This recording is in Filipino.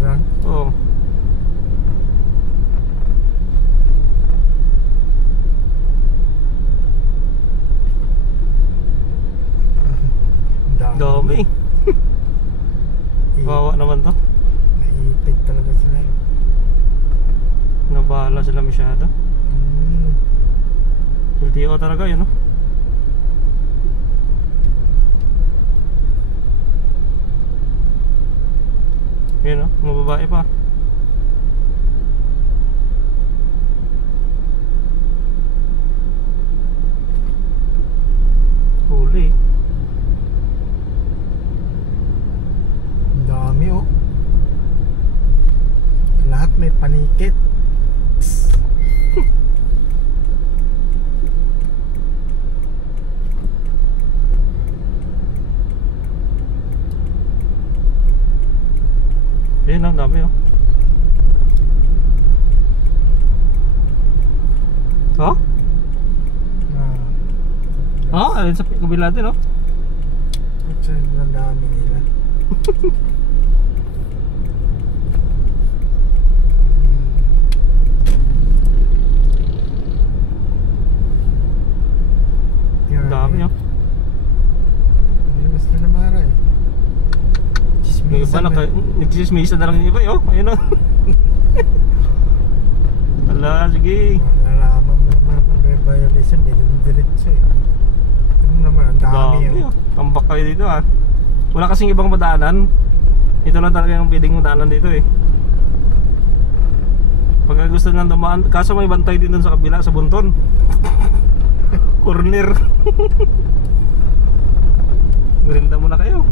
Meron? Oo. Dami. Kawawa naman to. Naipit talaga sila. Nabahala sila masyado. LTO talaga yun, no? Yun, no? Mababae pa. Huli. Ang dami, oh. Lahat may panikit. Yun, ang dami, oh. Oh? Oh, ayun sa kabila natin, oh. Ang dami nila. Ang dami, oh. Hindi mas na namara, eh. Yung iba nagsismisa na lang yung iba, oh. Ayun, oh. Ala, sige. Malalaman mo naman kung may violation, hindi naman diretso, eh. Ito naman, ang dami, oh. Tambak kayo dito, ah. Wala kasing ibang madaanan. Ito lang talaga yung pwedeng madaanan dito, eh. Pagka gusto nang dumaan, kaso may bantay din dun sa kabila, sa bunton. Corner. Gerinda muna kayo.